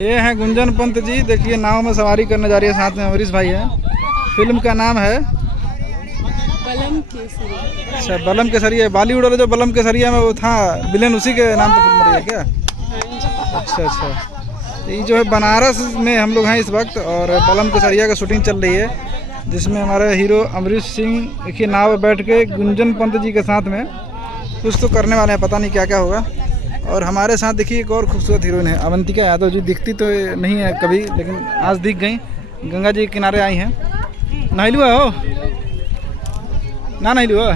ये हैं गुंजन पंत जी। देखिए नाव में सवारी करने जा रही है, साथ में अमरीश भाई है। फिल्म का नाम है बलम केसरी। अच्छा, बलम केसरिया। बॉलीवुड वाले जो बलम केसरिया में वो था विलेन, उसी के नाम पे फिल्म रही है क्या? अच्छा अच्छा। तो ये जो है बनारस में हम लोग हैं इस वक्त, और बलम केसरिया का शूटिंग चल रही है, जिसमें हमारे हीरो अमरीश सिंह देखिए नाव में बैठ के गुंजन पंत जी के साथ में कुछ तो करने वाले हैं, पता नहीं क्या क्या होगा। और हमारे साथ देखिए एक और खूबसूरत हीरोइन है, अवंतिका यादव जी। दिखती तो नहीं है कभी, लेकिन आज दिख गई। गंगा जी के किनारे आई हैं। नहलुआ हो ना? नहलुआ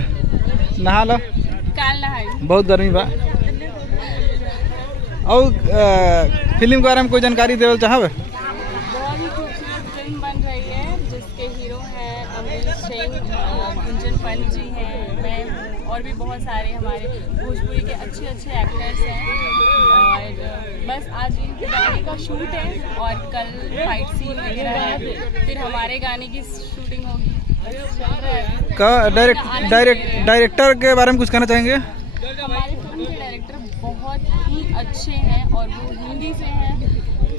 नहा लो, बहुत गर्मी बा। और फिल्म के बारे में कोई जानकारी देवल चाहब? बहुत ही खूबसूरत फिल्म बन रही है, जिसके हीरो हैं अमरीश सिंह, गुंजन पंत जी हैं, मैं हूँ, और भी बहुत सारे हमारे भोजपुरी के अच्छे अच्छे एक्टर्स हैं। और बस आज इनके गाने का शूट है और कल फाइट सीन वगैरह है, फिर हमारे गाने की शूटिंग होगी। डायरेक्टर के बारे में कुछ कहना चाहेंगे? हमारे फिल्म के डायरेक्टर बहुत ही अच्छे हैं और वो हिंदी से हैं,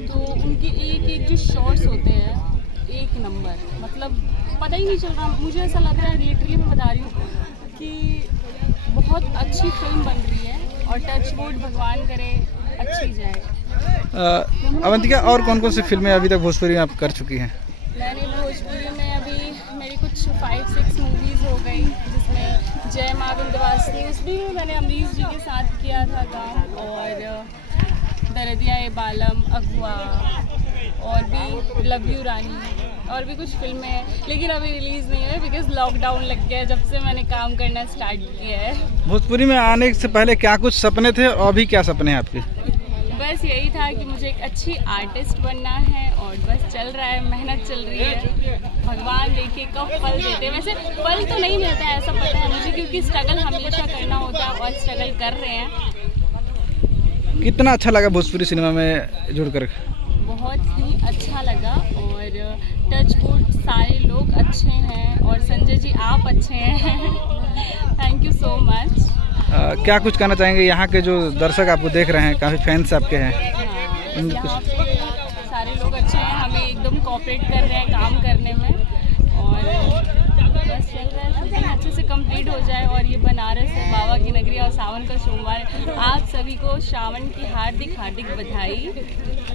तो उनके एक एक जो शॉट्स होते हैं एक नंबर, मतलब पता ही नहीं चल रहा। मुझे ऐसा लग रहा है, लिटरली मैं बता रही हूँ कि बहुत अच्छी फिल्म बन रही है, और टच वुड भगवान करे अच्छी जाए। अवंतिका, और कौन कौन सी फिल्में अभी तक भोजपुरी में आप कर चुकी हैं? मैंने भोजपुरी में अभी मेरी कुछ 5-6 मूवीज़ हो गई, जिसमें जय माँ विंध्यवासिनी, उसमें भी मैंने अमरीश जी के साथ किया था काम, और दरदिया ए बालम, अगुआ, और भी लव यू रानी, और भी कुछ फिल्में हैं, लेकिन अभी रिलीज़ नहीं है बिकॉज लॉकडाउन लग गया है जब से मैंने काम करना स्टार्ट किया है। भोजपुरी में आने से पहले क्या कुछ सपने थे और अभी क्या सपने हैं आपके? बस यही था कि मुझे एक अच्छी आर्टिस्ट बनना है, और बस चल रहा है, मेहनत चल रही है। भगवान देखिए कब फल देते हैं। वैसे फल तो नहीं मिलता है, ऐसा पता है मुझे, क्योंकि स्ट्रगल हमेशा करना होता है, और स्ट्रगल कर रहे हैं। कितना अच्छा लगा भोजपुरी सिनेमा में जुड़कर? बहुत ही अच्छा लगा, और टच वुड सारे लोग अच्छे हैं, और संजय जी आप अच्छे हैं। Thank you so much. क्या कुछ कहना चाहेंगे? यहाँ के जो दर्शक आपको देख रहे हैं, काफ़ी फैंस आपके हैं। यहाँ पे सारे लोग अच्छे हैं, हमें एकदम कोऑपरेट कर रहे हैं काम करने में, और बस चल रहा है, सब अच्छे से कंप्लीट हो जाए। और ये बनारस है, बाबा की नगरी, और सावन का सोमवार। आप सभी को सावन की हार्दिक हार्दिक बधाई।